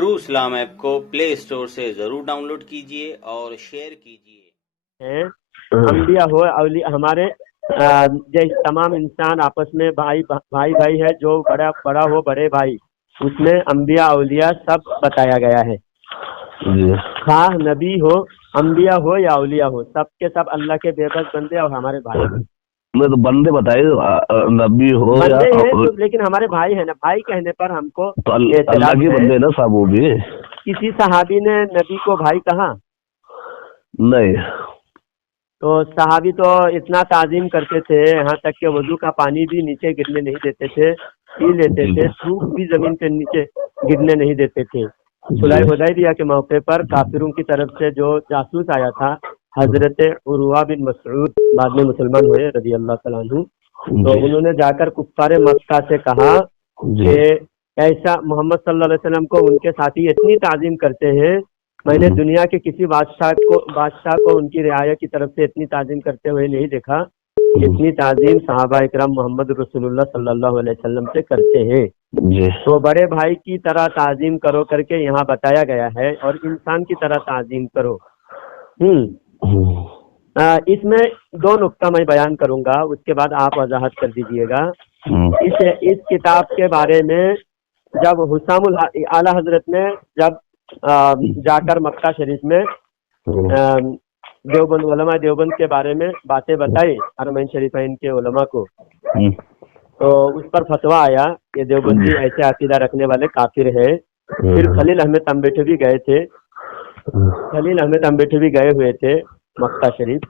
True इस्लाम app को play store से जरूर डाउनलोड कीजिए और शेयर कीजिए। अंबिया हो हमारे जैसे तमाम इंसान आपस में भाई भाई है, जो बड़ा हो बड़े भाई, उसमें अंबिया औलिया सब बताया गया है। खाह नबी हो, अंबिया हो या औलिया हो, सबके सब अल्लाह के बेबस बंदे और हमारे भाई। मैं तो बंदे बताए, नबी हो बंदे या हैं तो, लेकिन हमारे भाई है ना, भाई कहने पर हमको तो अल्लाह के बंदे ना साहब वो भी। किसी सहाबी ने नबी को भाई कहा? नहीं। तो सहाबी तो इतना ताजीम करते थे, यहाँ तक कि वजू का पानी भी नीचे गिरने नहीं देते थे, पी लेते थे, थूक भी जमीन पे नीचे गिरने नहीं देते थे। सुलह हुदैबिया के मौके पर काफिरों की तरफ से जो जासूस आया था, हजरत उर्वा बिन मसऊद, बाद में मुसलमान हुए रजी अल्लाह तआला अन्हु, तो उन्होंने जाकर कुफ्फारे मक्का से कहा कि ऐसा मोहम्मद सल्लल्लाहु अलैहि वसल्लम को उनके साथी इतनी ताजीम करते हैं, मैंने दुनिया के किसी बादशाह को उनकी रियाया की तरफ से इतनी ताजीम करते हुए नहीं देखा, इतनी ताजीम सहाबा इकराम मोहम्मद रसूलुल्लाह सल्लल्लाहु अलैहि वसल्लम से करते हैं। तो बड़े भाई की तरह ताजीम करो करके यहाँ बताया गया है, और इंसान की तरह ताजीम करो। इसमें दो नुक्ता मैं बयान करूंगा, उसके बाद आप वजाहत कर दीजिएगा। इस किताब के बारे में जब हुसामुल आला हजरत ने जब जाकर मक्का शरीफ में देवबंद उलमा देवबंद के बारे में बातें बताई हरमैन शरीफैन के उलमा को, तो उस पर फतवा आया कि देवबंदी ऐसे अकीदा रखने वाले काफिर है। फिर खलील अहमद तंबेठवी गए थे, खलील अहमद तंबेठवी गए हुए थे मक्का शरीफ,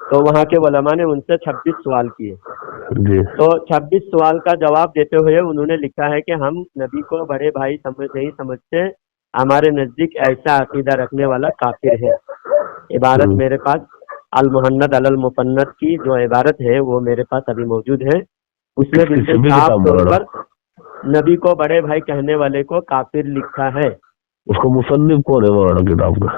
तो वहाँ के उलमा ने उनसे 26 सवाल किए। तो 26 सवाल का जवाब देते हुए उन्होंने लिखा है कि हम नबी को बड़े भाई नहीं समझते, हमारे नजदीक ऐसा अकीदा रखने वाला काफिर है। इबारत मेरे पास अल मुहन्नद अल मुफन्नद की जो इबारत है वो मेरे पास अभी मौजूद है। उसमें बिल्कुल साफ तौर पर नबी को बड़े भाई कहने वाले को काफिर लिखा है। उसको मुसन्निफ कौन है किताब का?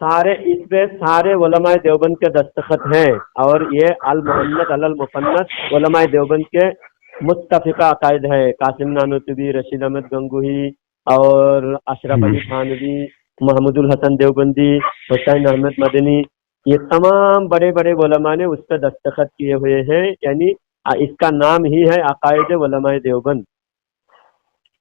सारे उलमा देवबंद के दस्तखत हैं, और ये अल मुहन्नद अल मुफन्नद उलमा देवबंद के मुत्तफिका अकायद है। कासिम नानोतवी, रशीद अहमद गंगोही और अशरफ अली थानवी, महमूदुल हसन देवबंदी, हुसैन अहमद मदनी, ये तमाम बड़े बड़े उलमा ने उस पर दस्तखत किए हुए हैं। यानी इसका नाम ही है अकायद उलमा देवबंद।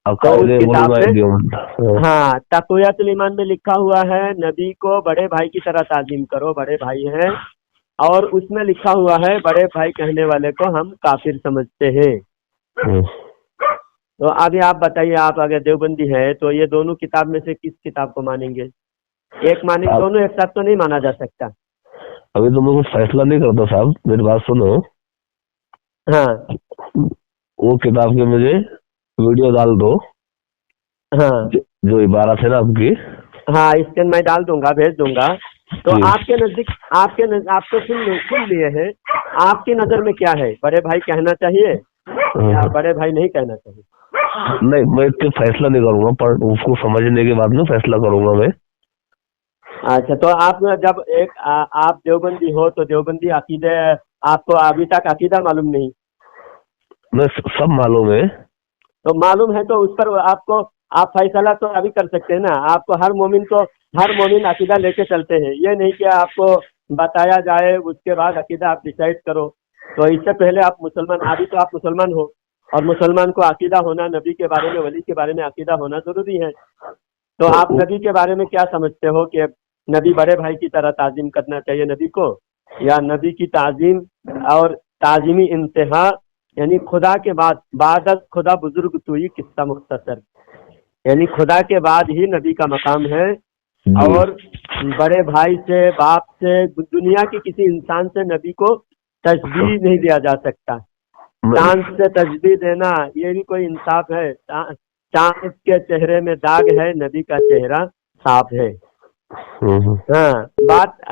तो उस किताब में हाँ तक़वियतुल ईमान में लिखा हुआ है नबी को बड़े भाई की तरह ताजीम करो, बड़े भाई हैं, और उसमें लिखा हुआ है बड़े भाई कहने वाले को हम काफिर समझते हैं। तो अभी आप बताइए, आप अगर देवबंदी है तो ये दोनों किताब में से किस किताब को मानेंगे? एक मानेंगे, दोनों एक साथ तो नहीं माना जा सकता। अभी तो मैं फैसला नहीं करता साहब, मेरी बात सुनो। हाँ, वो किताब के मुझे वीडियो डाल दो। हाँ, जो इबारत है ना आपकी, हाँ स्कैन मैं डाल दूंगा, भेज दूंगा। तो आपके नजदीक आपको सुन लिए हैं, आपकी नजर में क्या है? बड़े भाई कहना चाहिए या बड़े भाई नहीं कहना चाहिए? नहीं, मैं इसके फैसला नहीं करूंगा, पर उसको समझने के बाद में फैसला करूंगा मैं। अच्छा, तो आप जब आप देवबंदी हो तो देवबंदी अकीदे आपको अभी तक अकीदा मालूम नहीं? मैं सब मालूम है। तो मालूम है तो उस पर आप फैसला तो अभी कर सकते हैं ना। आपको हर मोमिन अकीदा लेके चलते हैं, ये नहीं कि आपको बताया जाए उसके बाद अकीदा आप डिसाइड करो। तो इससे पहले आप मुसलमान, अभी तो आप मुसलमान हो, और मुसलमान को अकीदा होना, नबी के बारे में, वली के बारे में अकीदा होना जरूरी है। तो आप नबी के बारे में क्या समझते हो कि नबी बड़े भाई की तरह ताजीम करना चाहिए नबी को, या नबी की ताजीम और ताजीमी इंतहा यानी खुदा के बाद खुदा बुजुर्ग तो ही किस्सा मुख्तसर, यानी खुदा के बाद ही नबी का मकाम है, और बड़े भाई से, बाप से, दुनिया के किसी इंसान से नबी को तशबीह नहीं दिया जा सकता। चांद से तशबीह देना ये भी कोई इंसाफ है? चांद के चेहरे में दाग है, नबी का चेहरा साफ है। हाँ,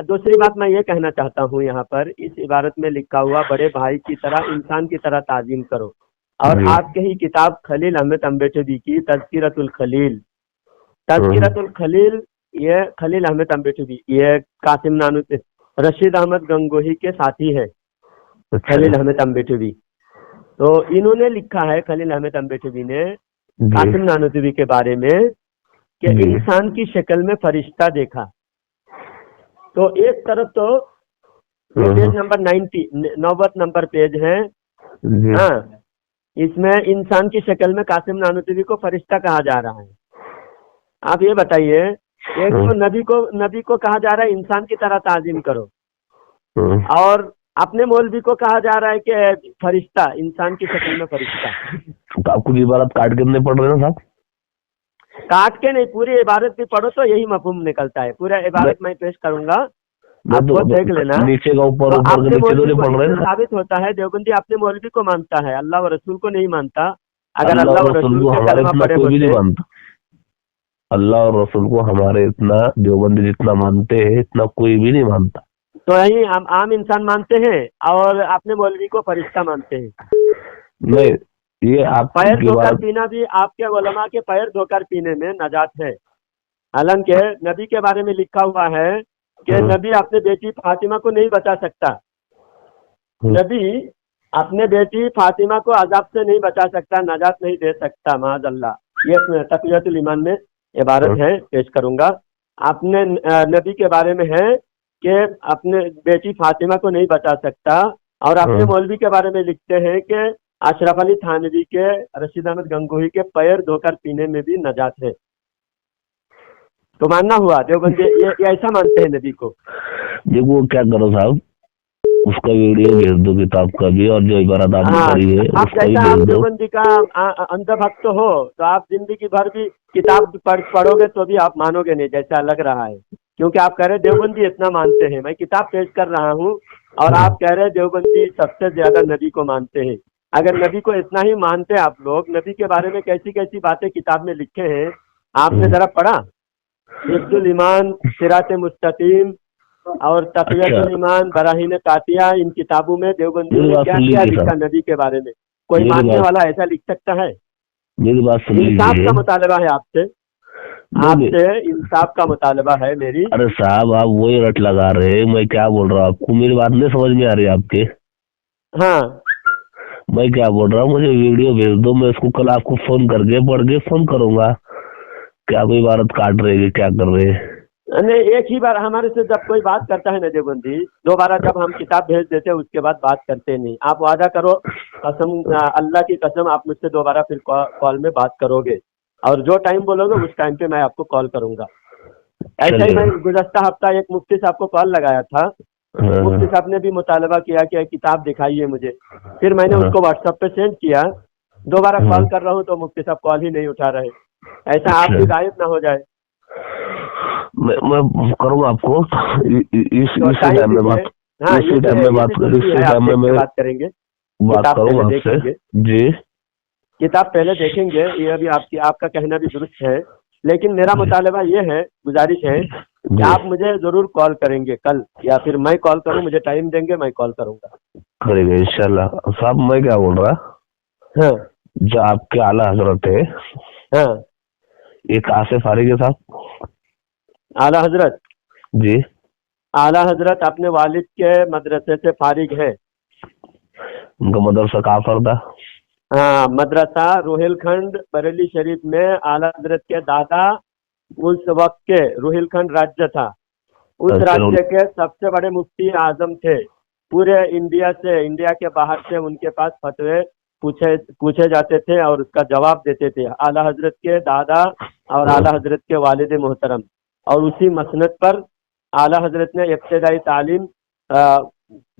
दूसरी बात मैं ये कहना चाहता हूँ, यहाँ पर इस इबारत में लिखा हुआ बड़े भाई की तरह, इंसान की तरह ताजीम करो, और आपके ही किताब खलील अहमद तंबेठवी की तज़किरतुल खलील, ये खलील अहमद तंबेठवी, ये कासिम नानूतवी, रशीद अहमद गंगोही के साथी है खलील अहमद तंबेठवी। तो इन्होंने लिखा है, खलील अहमद तंबेठवी ने कासिम नानूतवी के बारे में کہ جی इंसान की शक्ल में फरिश्ता देखा। तो एक तरफ तो ये पेज नंबर 90 90 नंबर पेज है। जी हाँ, इसमें इंसान की शक्ल में कासिम नानूतवी को फरिश्ता कहा जा रहा है। आप ये बताइए, एक तो नबी को कहा जा रहा है इंसान की तरह ताजीम करो, और अपने मौलवी को कहा जा रहा है कि फरिश्ता, इंसान की शक्ल में फरिश्ता। तो आपको ये इबारत काट के नहीं पढ़ रहे ना साहब? काट के नहीं, पूरी इबारत भी पढ़ो तो यही मफहूम निकलता है। पूरा इबारत मैं पेश करूंगा, मैं आपको देख लेना। नीचे का ऊपर तो ऊपर अपने के नीचे तो मौलवी नहीं को पढ़ रहे इससे ना? साबित होता है देवबंदी अपने मौलवी को मानता है, अल्लाह व रसूल को नहीं मानता। अगर अल्लाह अल्लाह और व रसूल रसूल को के हमारे कलमा इतना पढ़े कोई भी नहीं होते, मानता। अल्लाह और रसूल को हमारे इतना देवबंदी जितना मानते हैं इतना कोई भी नहीं मानता। तो यही आम इंसान मानते हैं और अपने मौलवी को फरिश्ता मानते हैं। नहीं, ये पैर आपकी धोकर बात पीना भी आपके उलमा के पैर धोकर पीने में नजात है। हालांकि नबी के बारे में लिखा हुआ है कि नबी अपने बेटी फातिमा को नहीं बचा सकता। नबी अपने बेटी फातिमा को अजाब से नहीं बचा सकता, नजात नहीं दे सकता, माज़अल्लाह। ये तक़ियतुल ईमान में इबारत है, पेश करूंगा। अपने नबी के बारे में है कि अपने बेटी फातिमा को नहीं बचा सकता, और अपने मौलवी के बारे में लिखते हैं कि अशरफ अली थानवी के, रशीद अहमद गंगोही के पैर धोकर पीने में भी नजात है। तो मानना हुआ देवबंदी ये ऐसा मानते हैं नबी को। देखो क्या करो साहब, उसका वीडियो भेज दो किताब का भी, और जो इबारत आपने हाँ, पढ़ी है आप उसका भी जैसा आप भेज दो। देवबंदी का अंध भक्त हो तो आप जिंदगी भर भी किताब पढ़ोगे तो भी आप मानोगे नहीं, जैसा लग रहा है। क्योंकि आप कह रहे देवबंदी इतना मानते हैं, मैं किताब पेश कर रहा हूँ और आप कह रहे देवबंदी सबसे ज्यादा नबी को मानते हैं। अगर नबी को इतना ही मानते आप लोग, नबी के बारे में कैसी कैसी बातें किताब में लिखे हैं आपने जरा पढ़ा? हिफ्जुल ईमान, सिरात मुस्तकीम और तक़ियतुल ईमान, बराहीन कातिया, इन किताबों में देवबंदियों ने क्या क्या लिखा नबी के बारे में? कोई मानने वाला ऐसा लिख सकता है? मेरी बात सुन इंसाफ लीजिए। का मुतालबा है आपसे, आपसे इंसाफ का मुतालबा है मेरी। अरे साहब, आप वही रट लगा रहे हैं, मैं क्या बोल रहा हूँ आपको, मेरी बात नहीं समझ में आ रही आपके? हाँ, मैं क्या बोल रहा हूँ, मुझे वीडियो भेज दो, मैं उसको कल आपको फोन करके पढ़ के फोन करूंगा। क्या कोई इबारत काट रहे हैं, क्या कर रहे हैं? नहीं, एक ही बार हमारे से जब कोई बात करता है ना देवबंदी, दोबारा जब हम किताब भेज देते हैं उसके बाद बात करते नहीं। आप वादा करो, कसम, अल्लाह की कसम, आप मुझसे दोबारा फिर कॉल में बात करोगे, और जो टाइम बोलोगे उस टाइम पे मैं आपको कॉल करूंगा। ऐसा ही मैं गुज़श्ता हफ्ता एक मुफ्ती साहब को कॉल लगाया था, मुफ्ती साहब ने भी मुतालबा किया कि किताब दिखाइए मुझे। फिर मैंने उसको व्हाट्सएप पे सेंड किया, दोबारा कॉल कर रहा हूँ तो मुफ्ती साहब कॉल ही नहीं उठा रहे। ऐसा आप भी गायब ना हो जाए। मैं करूंगा आपको इसी टाइम में बात, हाँ, इसी टाइम में बात, इसी टाइम में मैं बात करेंगे। बात करूंगा आपसे। जी, किताब पहले देखेंगे, ये अभी आपका कहना भी दुरुस्त है, लेकिन मेरा मुतालबा ये है, गुजारिश है कि आप मुझे जरूर कॉल करेंगे कल, या फिर मैं कॉल करूं, मुझे टाइम देंगे, मैं कॉल करूंगा। करेंगे इंशाल्लाह। साहब मैं क्या बोल रहा, हाँ, जो आपके आला हजरत है, हाँ, ये कहाँ से फारिग है साहब? आला हजरत? जी, आला हजरत अपने वालिद के मदरसे से फारिग है। उनका मदरसा कहाँ पर था? हाँ, मदरसा रोहिलखंड बरेली शरीफ में आला हजरत के दादा उस वक्त के रोहिलखंड राज्य था, उस राज्य के सबसे बड़े मुफ्ती आजम थे। पूरे इंडिया से, इंडिया के बाहर से उनके पास फतवे पूछे जाते थे और उसका जवाब देते थे आला हजरत के दादा और आला हजरत के वालिद मोहतरम। और उसी मसनद पर आला हजरत ने इब्तिदाई तालीम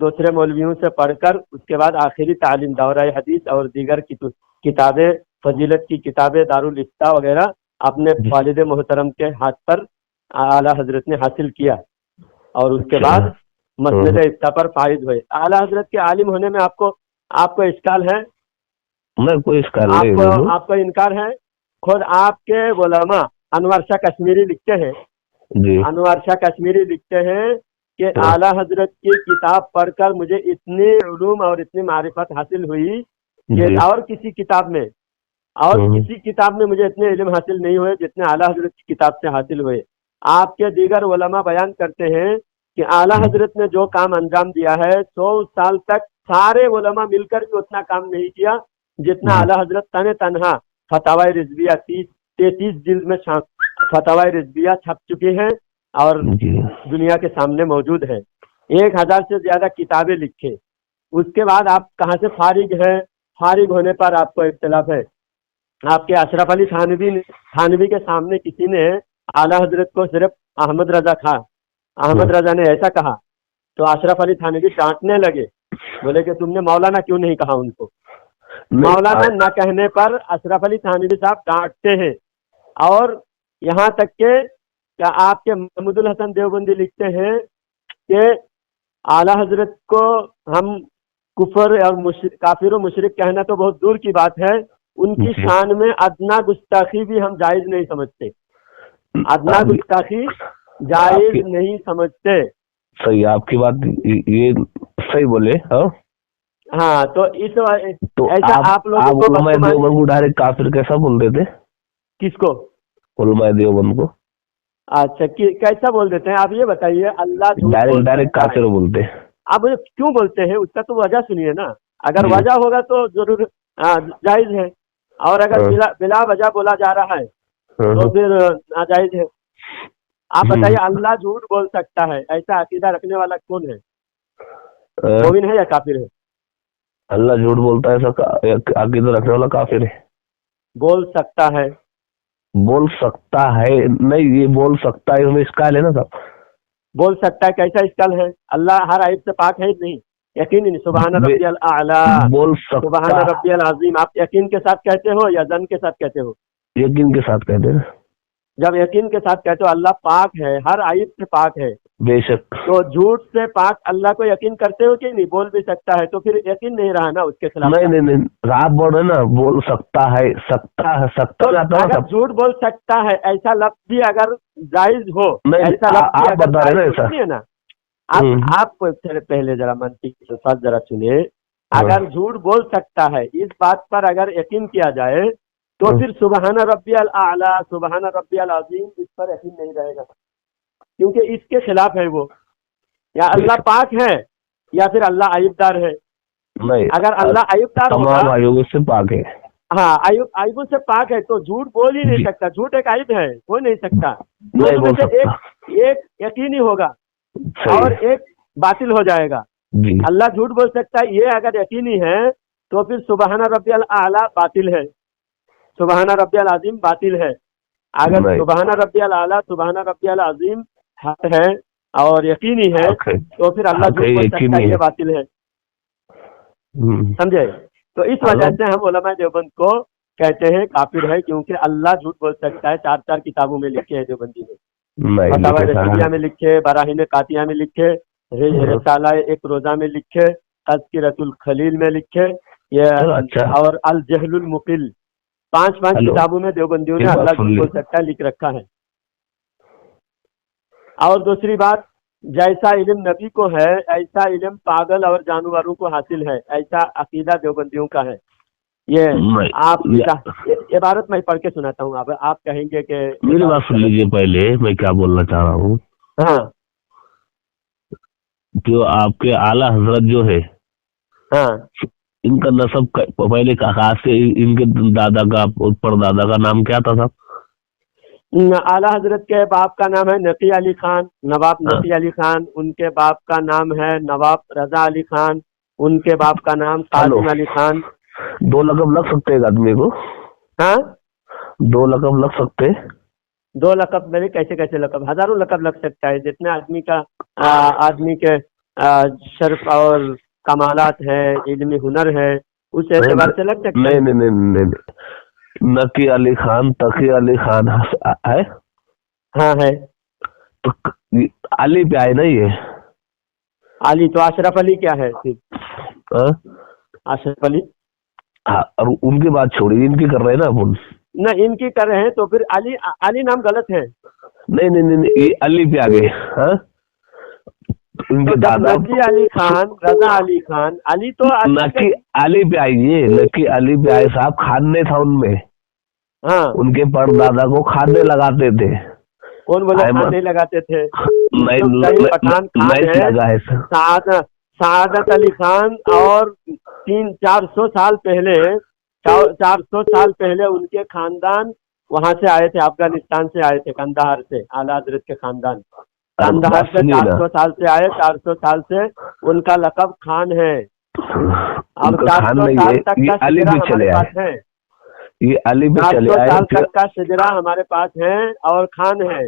दूसरे मौलवियों से पढ़कर, उसके बाद आखिरी तालीम दौराए हदीस और दीगर किताबें, फजीलत की किताबें, दारुल इफ्ता वगैरह अपने वालिद मोहतरम के हाथ पर आला हजरत ने हासिल किया, और उसके बाद मसनद इफ्ता पर फाइज हुए। आला हजरत के आलिम होने में आपको इश्काल है? मैं कोई इश्काल नहीं। आपको इनकार है? खुद आपके उलमा अनवर शाह कश्मीरी लिखते हैं, अनवर शाह कश्मीरी लिखते हैं कि आला हजरत की किताब पढ़कर मुझे इतनी उलूम और इतनी मारिफत हासिल हुई कि और किसी किताब में मुझे इतने इल्म हासिल नहीं हुए जितने आला हजरत की किताब से हासिल हुए। आपके दीगर उलमा बयान करते हैं कि आला हजरत ने जो काम अंजाम दिया है, 100 साल तक सारे उलमा मिलकर भी उतना काम नहीं किया जितना आला हजरत तने तनहा फतावा रिजविया 33 जिल्द में فتاवा रिजविया छप चुकी हैं और जी दुनिया के सामने मौजूद है। 1000 से ज्यादा किताबें लिखे। उसके बाद आप कहाँ से फारिग हैं? फारिग होने पर आपको इख्तिलाफ है। आपके अशरफ अली थानवी के सामने किसी ने आला हजरत को सिर्फ अहमद रजा खां, अहमद रजा ने ऐसा कहा तो अशरफ अली थानवी डांटने लगे, बोले कि तुमने मौलाना क्यों नहीं कहा उनको। मौलाना न कहने पर अशरफ अली थानवी साहब डांटते हैं। और यहाँ तक के क्या आपके महमूदुल हसन देवबंदी लिखते हैं कि आला हजरत को हम कुफर और काफिर और मुशरिक कहना तो बहुत दूर की बात है, उनकी शान में अदना गुस्ताखी भी हम जायज नहीं समझते, अदना गुस्ताखी जायज नहीं समझते। सही, आपकी बात ये सही बोले। हाँ, तो इस तो ऐसा आप लोगों को उलमाए देवबंद को डायरेक्ट काफिर कैसा बोल देते? किसको? उलमाए देवबंद को। अच्छा, कैसा बोल देते हैं आप ये बताइए। अल्लाह डायरेक्ट काफिर बोलते हैं। अब क्यों बोलते हैं उसका तो वजह सुनिए ना। अगर वजह होगा तो जरूर जायज है, और अगर बिला वजह बोला जा रहा है तो फिर नाजायज है। आप बताइए, अल्लाह झूठ बोल सकता है ऐसा अकीदा रखने वाला कौन है? मोमिन है या काफिर है? अल्लाह झूठ बोलता है ऐसा अकीदा रखने वाला काफिर है। बोल सकता है, बोल सकता है नहीं, ये बोल सकता है इसमें इश्काल है ना साहब। बोल सकता है, कैसा इश्काल है? अल्लाह हर आयत से पाक है नहीं? यकीन नहीं। सुबहान रब्बियल आला, बोल सकता, सुबहान रब्बियल अजीम आप यकीन के साथ कहते हो या जन के साथ कहते हो? यकीन के साथ कहते हैं। जब यकीन के साथ कहते हो अल्लाह पाक है, हर आयत से पाक है, बेशक, तो झूठ से पाक अल्लाह को यकीन करते हो कि नहीं? बोल भी सकता है तो फिर यकीन नहीं रहा ना उसके खिलाफ। नहीं आप बोल रहे ना बोल सकता है, सकता तो अगर झूठ बोल सकता है ऐसा लफ्ज भी अगर जायज हो, ऐसा लफ्ज आप बता रहे ना ऐसा है ना। आप पहले जरा मंतिक के साथ जरा सुनिए। अगर झूठ बोल सकता है इस बात पर अगर यकीन किया जाए तो फिर सुबहान रब्बियल आला, सुबहान रब्बियल अजीम इस पर यकीन नहीं रहेगा, क्योंकि इसके खिलाफ है वो। या अल्लाह पाक है या फिर अल्लाह आयबदार है। नहीं, अगर अल्लाह आयबदार होगा, तमाम आयुबों से पाक है। हाँ, आयुबों से पाक है तो झूठ बोल ही नहीं सकता। झूठ एक आयब है, हो नहीं सकता। नहीं बोल सकता। एक यकीनी होगा और एक बातिल हो जाएगा। अल्लाह झूठ बोल सकता है, ये अगर यकीनी है तो फिर सुबहान रब्बियल आला बातिल है, सुबहान रब्बियल अजीम बातिल है। अगर सुबहान रब्बियल आला, सुबहान रब्बियल अजीम हक है और यकीनी है तो फिर अल्लाह झूठ बोल सकता है, ये बातिल है। समझे? तो इस वजह से हम उलमा देवबंद को कहते हैं काफिर है, क्योंकि अल्लाह झूठ बोल सकता है। 4 किताबों में लिखे हैं देवबंदी ने, फतावा रिजविया में लिखे, बराहीन कातिया में लिखे, रिसाला एक रोजा में लिखे, तज़किरतुल खलील में लिखे, ये और अल जहलुल मुकिल 5 किताबों में देवबंदियों ने अल्लाह झूठ बोल सकता है लिख रखा है। और दूसरी बात, जैसा इल्म नबी को है ऐसा इल्म पागल और जानवरों को हासिल है, ऐसा अकीदा देवबंदियों का है। ये आप इबारत मैं पढ़ के सुनाता हूँ। अब आप कहेंगे कि मेरी बात सुन लीजिए पहले, मैं क्या बोलना चाह रहा हूँ। हाँ, जो आपके आला हजरत जो है, हाँ, इनका नसब पहले कहाँ से, इनके दादा का और परदादा का नाम क्या था साहब? आला हजरत के बाप का नाम है नकी अली खान, नवाब नकी अली खान। उनके बाप का नाम है नवाब रजा अली खान। उनके बाप का नाम कासिम अली खान। 2 लकब लग सकते हैं आदमी को? हाँ, 2 लकब लग सकते? 2 लकब मेरे कैसे लकब? हजारों लकब लग सकता है। जितने आदमी का आदमी के शर्फ और कमालात है, इल्मी हुनर है, उस एतबार से लग सकता है। नहीं, नकी अली खान, तकी अली खान है। हाँ है। तो अली पे आए ना ये? अली तो अशरफ अली क्या है सिर्फ? अशरफ अली। हाँ, और उनकी बात छोड़िए, इनकी कर रहे हैं ना अपन। ना, इनकी कर रहे हैं तो फिर अली नाम गलत है। नहीं, ये अली पे आ गए। हाँ, उनके दादा नकी अली खान, रजा अली खान, अली तो नकी अली पे आइए, नकी अली पे आए साहब। खाने था उनमें। हाँ, उनके परदादा को खाने लगाते थे। कौन बोले खाने लगाते थे? पठान लगा है सआदत अली खान। और 300-400 साल पहले 400 साल पहले उनके खानदान वहां से आए थे, अफगानिस्तान से आए थे, कंदाहार से, आला हजरत के खानदान कंदाहार बात से सुनिए ना, 400 साल से आए, 400 साल से उनका लकब खान है। अब उनका खान 400 नहीं साल है, तक ये का अली सिजरा पे हमारे चले आए, पास है, ये अली पे चले 400 आए साल फिर। तक का सिजरा हमारे पास है और खान है।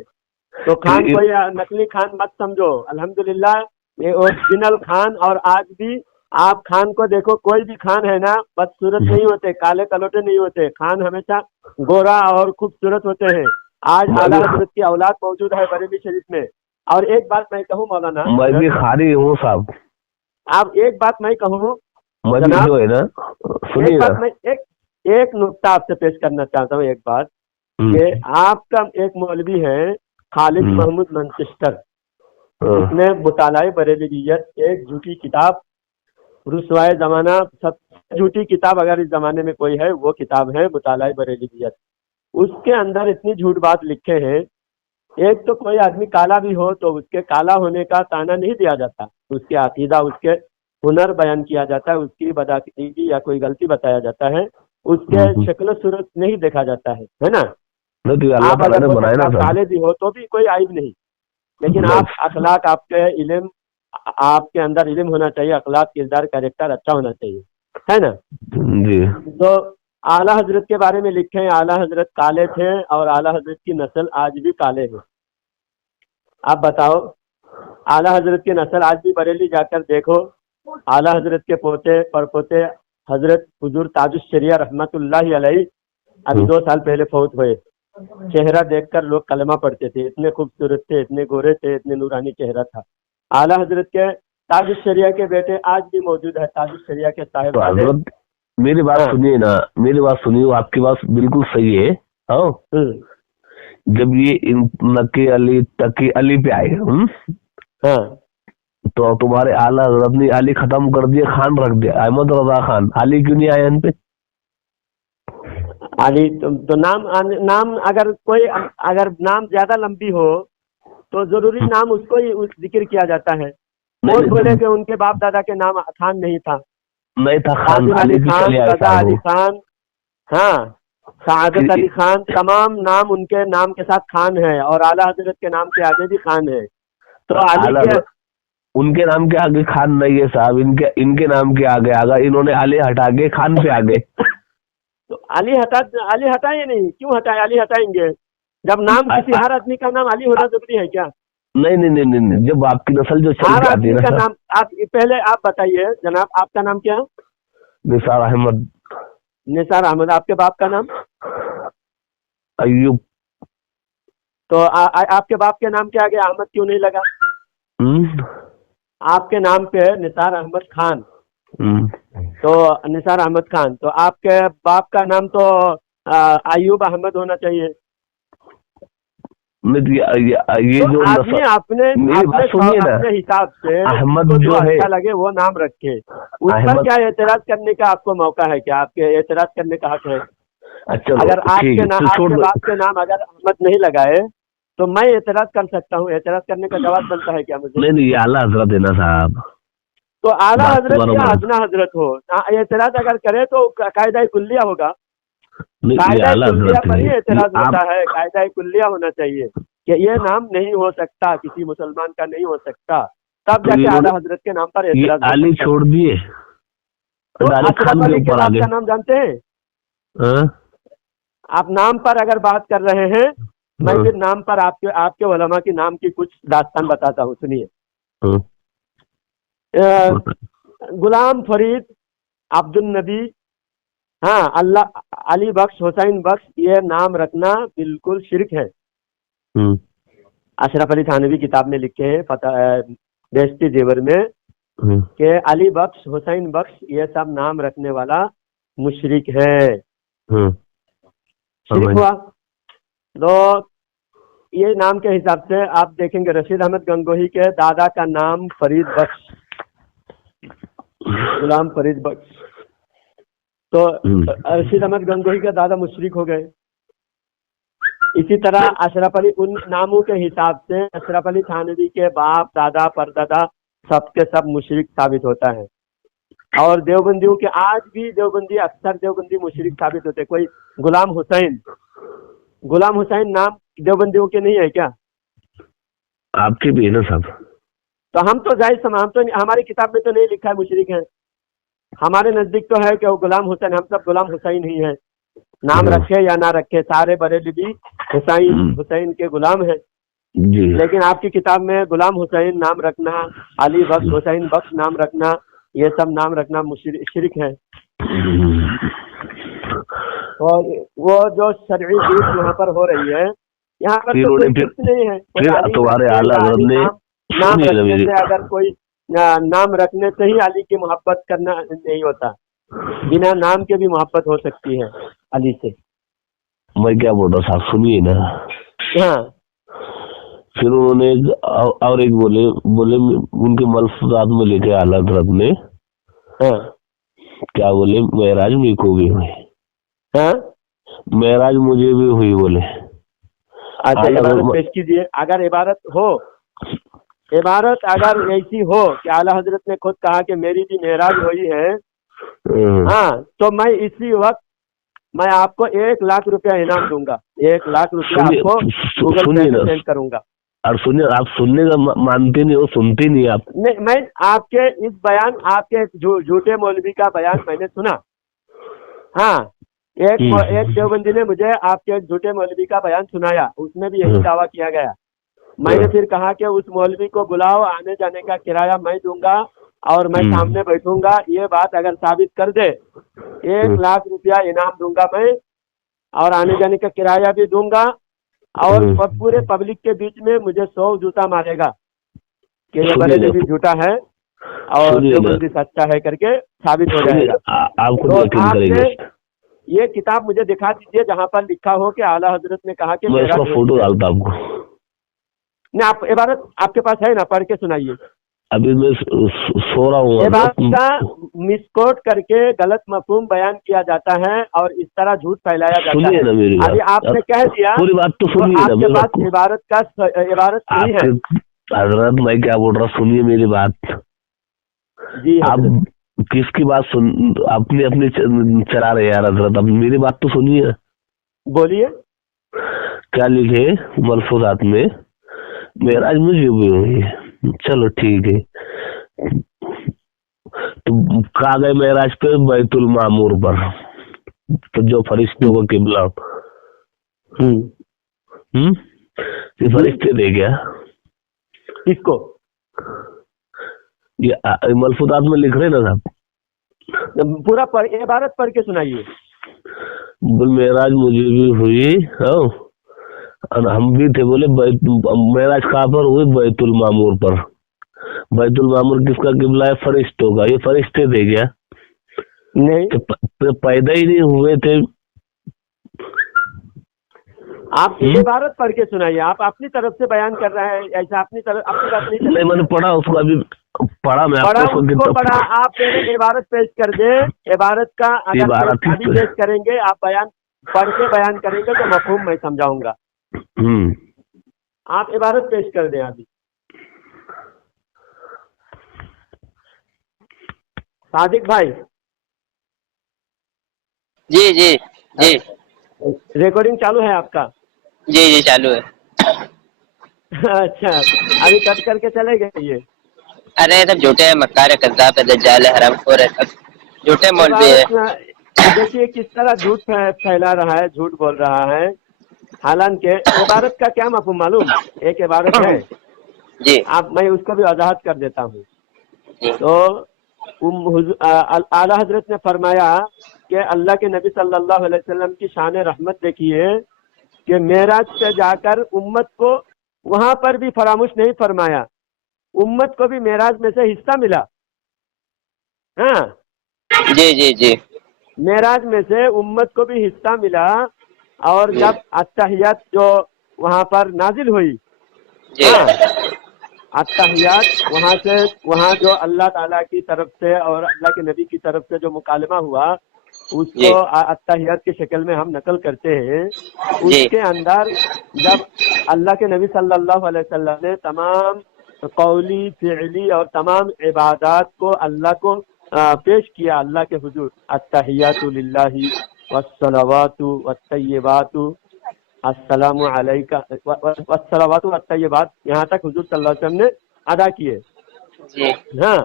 तो खान फिर कोई नकली खान मत समझो, अल्हम्दुलिल्लाह ये ओरिजिनल खान। और आज भी आप खान को देखो, कोई भी खान है ना बदसूरत नहीं होते, काले कलोटे नहीं होते, खान हमेशा गोरा और खूबसूरत होते हैं। आज मैं आला भी हजरत की औलाद मौजूद है बरेली शरीफ में। और एक बात मैं कहूँ मौलाना मैं भी हजरत, खारी हूँ साहब, आप एक बात मैं कहूँ मैं भी जनाब, जो है ना, एक सुनिए बात ना। मैं एक नुक्ता आपसे पेश करना चाहता हूँ। एक बात हम्म, कि आपका एक मौलवी है खालिद हम्म, महमूद मैनचेस्टर, हाँ, जिसने मुतालाए बरेलियत एक झूठी किताब, रुसवाए जमाना सबसे झूठी किताब अगर इस जमाने में कोई है वो किताब है मुतालाए बरेलियत। उसके अंदर इतनी झूठ बात लिखे हैं। एक तो कोई आदमी काला भी हो तो उसके काला होने का ताना नहीं दिया जाता, उसके अकीदा, उसके हुनर बयान किया जाता है, उसकी बदअकीदगी या कोई गलती बताया जाता है, उसके शक्ल सूरत नहीं देखा जाता है ना। नहीं तो ये अल्लाह आप ताला अगर ने हो बनाया सकता ना है साहब। काले भी हो तो भी कोई आइब नहीं, लेकिन बस, आप अखलाक, आपके इल्म, आपके अंदर इल्म होना चाहिए, अखलाक, किरदार, कैरेक्टर अच्छा होना चाहिए, है ना। जी, तो आला हजरत के बारे में लिखे हैं, आला हजरत काले थे और आला हजरत की नस्ल आज भी काले है। आप बताओ, आला हजरत की नस्ल आज भी बरेली जाकर देखो, आला हजरत के पोते परपोते हजरत हुजूर ताजुश शरिया रहमतुल्लाहि अलैहि अभी 2 साल पहले फौत हुए। चेहरा देखकर लोग कलमा पढ़ते थे, इतने खूबसूरत थे, इतने गोरे थे, इतने नूरानी चेहरा था। आला हजरत के ताजुश शरिया के बेटे आज भी मौजूद है, ताजुश शरिया के तो साहिबजादे। हजरत मेरी बात हाँ। सुनिए ना, मेरी बात सुनिए, आपकी बात बिल्कुल सही है। हाँ, हम्म, जब ये इन नकी अली तकी अली पे आए, हाँ। तो तुम्हारे आला हजरत ने अली खत्म कर दिया, खान रख दिया, अहमद रजा खान, अली क्यों नहीं आया इन पे? अली तो नाम अगर कोई, अगर नाम ज्यादा लंबी हो तो जरूरी नाम उसको ही उस जिक्र किया जाता है। नहीं कौन बोले नहीं, कि उनके बाप दादा के नाम खान नहीं था? नहीं था खान, कासिम अली अली पे खान, चले आए रजा साहब अली वो। खान, हाँ, सआदत अली खान, तमाम नाम उनके नाम के साथ खान है, और आला हजरत के नाम के आगे भी खान है। तो अली आला के, उनके नाम के आगे खान नहीं है साहब, इनके इनके नाम के आगे आ गए, इन्होंने अली हटा के खान पे आ गए। तो अली हटाए नहीं, क्यों हटाए? अली हटाएंगे जब नाम किसी, हर आदमी का नाम अली होना जरूरी है क्या? नहीं नहीं नहीं नहीं नहीं, जब आपकी नस्ल जो चल हर के आती है आदमी ना का साहब। नाम, आप पहले आप बताइए जनाब, आपका नाम क्या है? निसार अहमद। निसार अहमद। आपके बाप का नाम? अयूब। तो आपके बाप के नाम के आगे अहमद क्यों नहीं लगा? हम्म, आपके नाम पे निसार अहमद खान, हम्म। तो निसार अहमद खान, तो आपके बाप का नाम तो अयूब अहमद होना चाहिए। नहीं तो ये तो जो आदमी अपने मेरी बात सुनिए ना, अपने हिसाब से अहमद जिसको जो जो है, अच्छा लगे वो नाम रखे। उस पर अहमद, क्या एतराज करने का आपको मौका है? क्या आपके एतराज करने का हक है? अच्छा अगर ठीक है तो छोड़ आपके दो। बाप के नाम अगर अहमद नहीं लगाए तो मैं एतराज कर सकता हूँ, एतराज करने का जवाब बनता है क्या मुझे? नहीं नहीं, ये आला हजरत है ना साहब, तो आला बात तो हजरत या बराबर है। अदना हजरत हो, एतराज अगर करे तो कायदा कुल्लिया होगा। नहीं ये कायदा आला कुल्लिया हजरत पर है, ही ये एतराज आप, होता है, कायदा कुल्लिया होना चाहिए कि ये नाम नहीं हो सकता, किसी मुसलमान का नहीं हो सकता, तब तो जाके इन्होंने आला हजरत के नाम पर ये एतराज हो अली सकता है। छोड़ दिए, तो डायरेक्ट अशरफ खान के अली के ऊपर आ बाप गए। का नाम जानते हैं? हाँ, आप नाम पर अगर बात कर रहे हैं, मैं हाँ, फिर नाम पर आपके आपके उलमा की नाम की कुछ दास्तान बताता हूँ, सुनिए। हाँ, गुलाम फरीद, अब्दुल नबी, हाँ, अल्लाह, अली बख्श, हुसैन बख्श, ये नाम रखना बिल्कुल शिरक है। हम्म, अशरफ अली थानवी किताब में लिखे हैं बेहश्ती जेवर में हम्म, कि अली बख्श, हुसैन बख्श, ये सब नाम रखने वाला मुशरिक है। हम्म, शिरक समझ। हुआ। तो ये नाम के हिसाब से आप देखेंगे रशीद अहमद गंगोही के दादा का नाम फरीद बख्श, गुलाम फरीद बख्श, तो रशीद अहमद गंगोही के दादा मुशरिक हो गए। इसी तरह अशरफ अली, उन नामों के हिसाब से अशरफ अली थानवी के बाप दादा परदादा सबके सब मुशरिक साबित होता है। और देवबंदियों के आज भी, देवबंदी अक्सर देवबंदी मुशरिक साबित होते। कोई गुलाम हुसैन, गुलाम हुसैन नाम देवबंदियों के नहीं है क्या? आपके भी है ना साहब? तो हम तो जाहिर हम तो हमारी किताब में तो नहीं लिखा है मुशरिक है, हमारे नजदीक तो है कि वो गुलाम हुसैन, हम सब गुलाम हुसैन ही है, नाम रखे या ना रखे सारे बरेली भी हुसैन हुसैन के गुलाम है। जी। लेकिन आपकी किताब में गुलाम हुसैन नाम रखना, अली बख्श, हुसैन बख्श नाम रखना, ये सब नाम रखना शिरक है। और वो जो शरई बीस यहाँ पर हो रही है, यहाँ पर तो कोई कुछ नहीं है। फिर तुम्हारे आला हज़रत ने नाम रखने से अगर कोई नाम रखने से ही अली की मोहब्बत करना नहीं होता, बिना नाम के भी मोहब्बत हो सकती है अली से। मैं क्या बोल रहा साहब, सुनिए ना। हाँ। फिर उन्होंने और एक बोले उनके मलफूजात में लेके आला हज़रत ने क्या बोले, मेराज मेरे को भी हुई, मेराज मुझे भी हुई बोले। अच्छा, इबारत पेश कीजिए। अगर इबारत हो, इबारत अगर ऐसी हो कि आला हजरत ने खुद कहा कि मेरी भी मेराज हुई है, हाँ, तो मैं इसी वक्त मैं आपको 1 लाख रुपया इनाम दूंगा, 1 लाख रुपया आपको गूगल पे में सेंड करूंगा। और सुनिए, आप सुनने का मानते नहीं हो, सुनते नहीं आप। नहीं, मैं आपके इस बयान, आपके झूठे मौलवी का बयान मैंने सुना। हाँ, एक देवबंदी ने मुझे आपके झूठे मौलवी का बयान सुनाया, उसमें भी यही दावा किया गया। मैंने फिर कहा कि उस मौलवी को बुलाओ, आने जाने का किराया मैं दूंगा और मैं सामने बैठूंगा, ये बात अगर साबित कर दे 1 लाख रुपया इनाम दूंगा मैं, और आने जाने का किराया भी दूंगा, और पूरे पब्लिक के बीच में मुझे 100 जूता मारेगा कि ये बरेली भी झूठा है और देवबंदी सच्चा है करके साबित हो जाएगा। तो आपने ये किताब मुझे दिखा दीजिए जहाँ पर लिखा हो कि आला हजरत ने कहा कि मैं इसका फोटो डालता आपको। नहीं, आप इबारत आपके पास है ना, पढ़ के सुनाइए। अभी मैं सो रहा हूँ। इबारत का मिसकोट करके गलत मफहूम बयान किया जाता है और इस तरह झूठ फैलाया जाता है। अभी आपने कह दिया, पूरी बात तो सुनिए। आपके पास इबारत नहीं है। हजरत मैं क्या बोल रहा, सुनिए मेरी बात जी। आप किसकी बात सुन, अपनी अपनी चला रहे यार हजरत, अब मेरी बात तो सुनिए। बोलिए। क्या लिखे मलफूजात में, मेराज मुझे भी हुई, चलो ठीक है। तो कहा गए मेराज पे, बैतुल मामूर पर, तो जो फरिश्तों को किबला, ये फरिश्ते दे गया किसको? ये मलफूजात में लिख रहे ना साहब, पूरा इबारत पढ़ के सुनाइए। मेराज मुझे भी हुई और हम भी थे, बोले मेराज कहाँ पर हुई? बैतुल मामूर पर। बैतुल मामूर किसका किबला है? फरिश्तों का। ये फरिश्ते दे गया? नहीं, तो पैदा ही नहीं हुए थे। आप इबारत पढ़ के सुनाइए। आप अपनी तरफ से बयान कर रहे हैं, ऐसा अपनी तरफ अपनी बात नहीं। मैंने पढ़ा उसको, अभी पढ़ा मैं पढ़ा। आप पहले इबारत पेश कर दे। इबारत का अगर अभी पेश करेंगे, आप बयान पढ़ के बयान करेंगे तो मफहूम मैं समझाऊंगा। आप इबारत पेश कर दें अभी। सादिक भाई। जी जी जी। रिकॉर्डिंग चालू है आपका? जी जी चालू है। अच्छा, अभी कट करके चले गए ये? अरे सब झूठे हैं, मक्कार है, कज़्ज़ाब है, दज्जाल है, हरामखोर है, सब झूठे मौलवी है। देखिए किस तरह झूठ फैला रहा है, झूठ बोल रहा है। हालांकि इबारत का क्या मफहूम मालूम? एक इबारत है जी, मैं उसको भी वजाहत कर देता हूँ। तो आला हजरत ने फरमाया कि अल्लाह के नबी सल्लल्लाहु अलैहि वसल्लम की शान रहमत देखिए कि मेराज से जाकर उम्मत को वहां पर भी फरामोश नहीं फरमाया, उम्मत को भी मेराज में से हिस्सा मिला। हाँ जी जी जी। मेराज में से उम्मत को भी हिस्सा मिला। और जब अत्तहियात जो वहां पर नाजिल हुई, अत्तहियात वहां जो अल्लाह ताला की तरफ से और अल्लाह के नबी की तरफ से जो मुकालमा हुआ, उसको अत्तहियात की शक्ल में हम नकल करते हैं। उसके अंदर जब अल्लाह के नबी सल्लल्लाहु अलैहि वसल्लम ने तमाम कौली, फिअली और तमाम इबादत को अल्लाह को पेश किया अल्लाह के हुजूर, अत्तहियातु लिल्लाहि वस्सलावातु वत्तय्यिबातु अस्सलामु अलैका वस्सलावातु वत्तय्यिबात, यहाँ तक हुजूर सल्लल्लाहु अलैहि वसल्लम ने अदा किए। जी हाँ,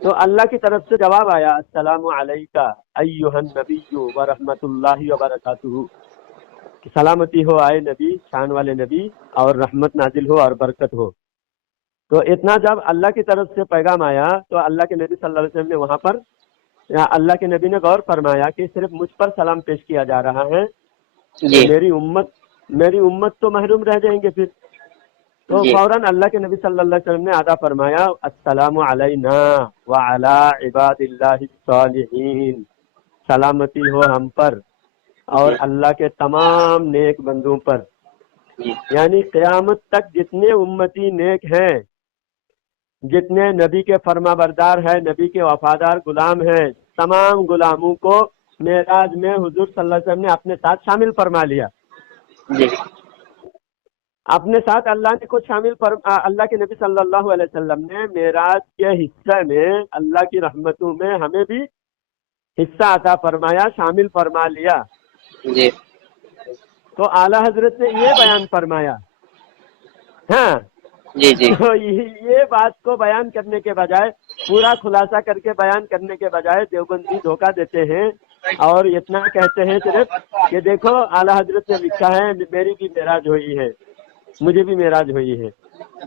तो अल्लाह की तरफ से जवाब आया अस्सलामु अलैका अय्युहन नबिय्यु व रहमतुल्लाहि व बरकातुहू, कि सलामती हो आए नबी, शान वाले नबी, और रहमत नाजिल हो और बरकत हो। तो इतना जब अल्लाह की तरफ से पैगाम आया तो अल्लाह के नबी सल्लल्लाहु अलैहि वसल्लम ने वहाँ पर, अल्लाह के नबी ने गौर फरमाया कि सिर्फ मुझ पर सलाम पेश किया जा रहा है, जी मेरी उम्मत तो महरूम रह जाएंगे फिर। तो जी फौरन अल्लाह के नबी सल्लल्लाहु अलैहि वसल्लम ने अदा फरमाया अस्सलामु अलैना व अला इबादिल्लाहिस सालिहीन, सलामती हो हम पर और अल्लाह के तमाम नेक बंदों पर। जी यानी क़यामत तक जितने उम्मती नेक हैं, जितने नबी के फरमाबरदार हैं, नबी के वफादार गुलाम हैं, तमाम गुलामों को मेराज में हुजूर सल्लल्लाहु अलैहि वसल्लम ने अपने साथ शामिल फरमा लिया। जी अपने साथ अल्लाह ने खुद अल्लाह के नबी सल्लल्लाहु अलैहि वसल्लम ने मेराज के हिस्से में, अल्लाह की रहमतों में हमें भी हिस्सा अता फरमाया, शामिल फरमा लिया। जी तो आला हजरत ने ये बयान फरमाया। हाँ, जी जी तो ये बात को बयान करने के बजाय, पूरा खुलासा करके बयान करने के बजाय देवबंदी धोखा देते हैं और इतना कहते हैं सिर्फ कि देखो आला हजरत ने लिखा है मेरी भी मेराज हुई है, मुझे भी मेराज हुई है।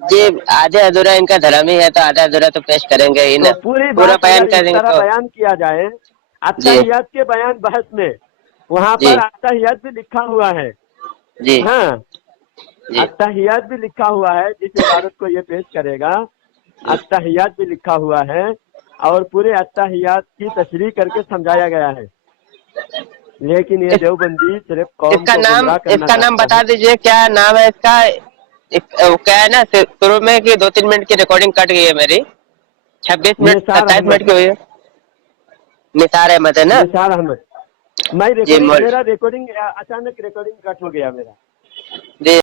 जी आधे अधूरा इनका धर्म ही है, तो आधा अधूरा तो पेश करेंगे ही ना, तो पूरी पूरा बात बयान अगर इस करेंगे तरह तो। बयान किया जाए, जी अत्तहियात के बयान बहस में वहाँ जी पर अत्तहियात भी लिखा हुआ है। जी हाँ, जी अत्तहियात भी लिखा हुआ है, जिस इबारत को ये पेश करेगा अत्तहियात भी लिखा हुआ है और पूरे अत्तहियात की तशरीह करके समझाया गया है। लेकिन ये देवबंदी सिर्फ कौम इसका को नाम गुमराह करना इसका नाम चाहता बता है। दीजिए, क्या नाम है इसका? वो क्या है ना, शुरू में कि 2-3 मिनट की रिकॉर्डिंग कट गई है मेरी, 26 मिनट निसार 27 मिनट अहमद, की हुई है। निसार अहमद है ना? निसार अहमद। जी मेरा रिकॉर्डिंग अचानक रिकॉर्डिंग कट हो गया मेरा। जी